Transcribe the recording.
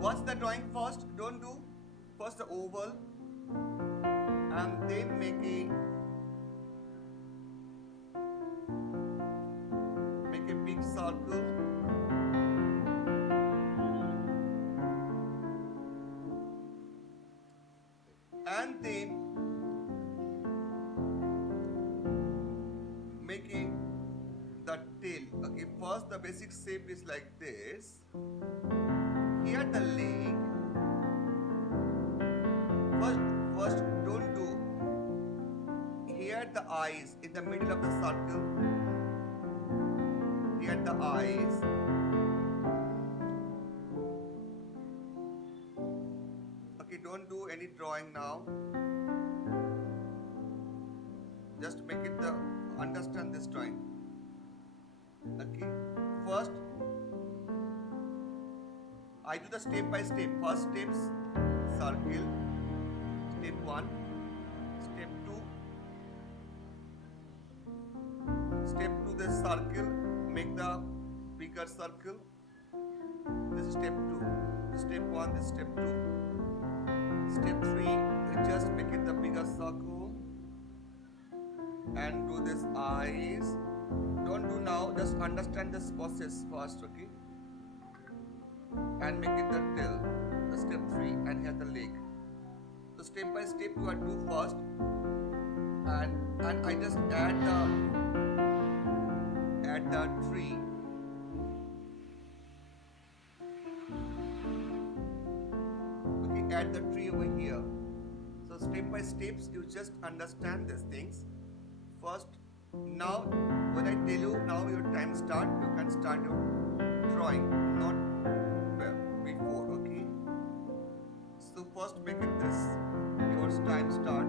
What's the drawing first? Don't do first the oval and then make a big circle. And then making the tail. Okay, first the basic shape is like this. Here the leg. First don't do. Here the eyes in the middle of the circle. Here the eyes. Okay, don't do any drawing now. Just make it understand this drawing. Okay, first I do the step by step. First steps, circle. Step 1, step 2. Step 2, the circle, make the bigger circle. This is step 2. Step 1, this is step 2. Step 3, just make it the bigger circle. And do this eyes. Don't do now, just understand this process first, okay? And make it the tail, the step 3, and here the leg. So step by step you are do first, and I just add the tree. Okay, add the tree over here. So step by steps you just understand these things. First, now when I tell you now your time start, you can start your drawing, not before, okay? So first make it this, your time start.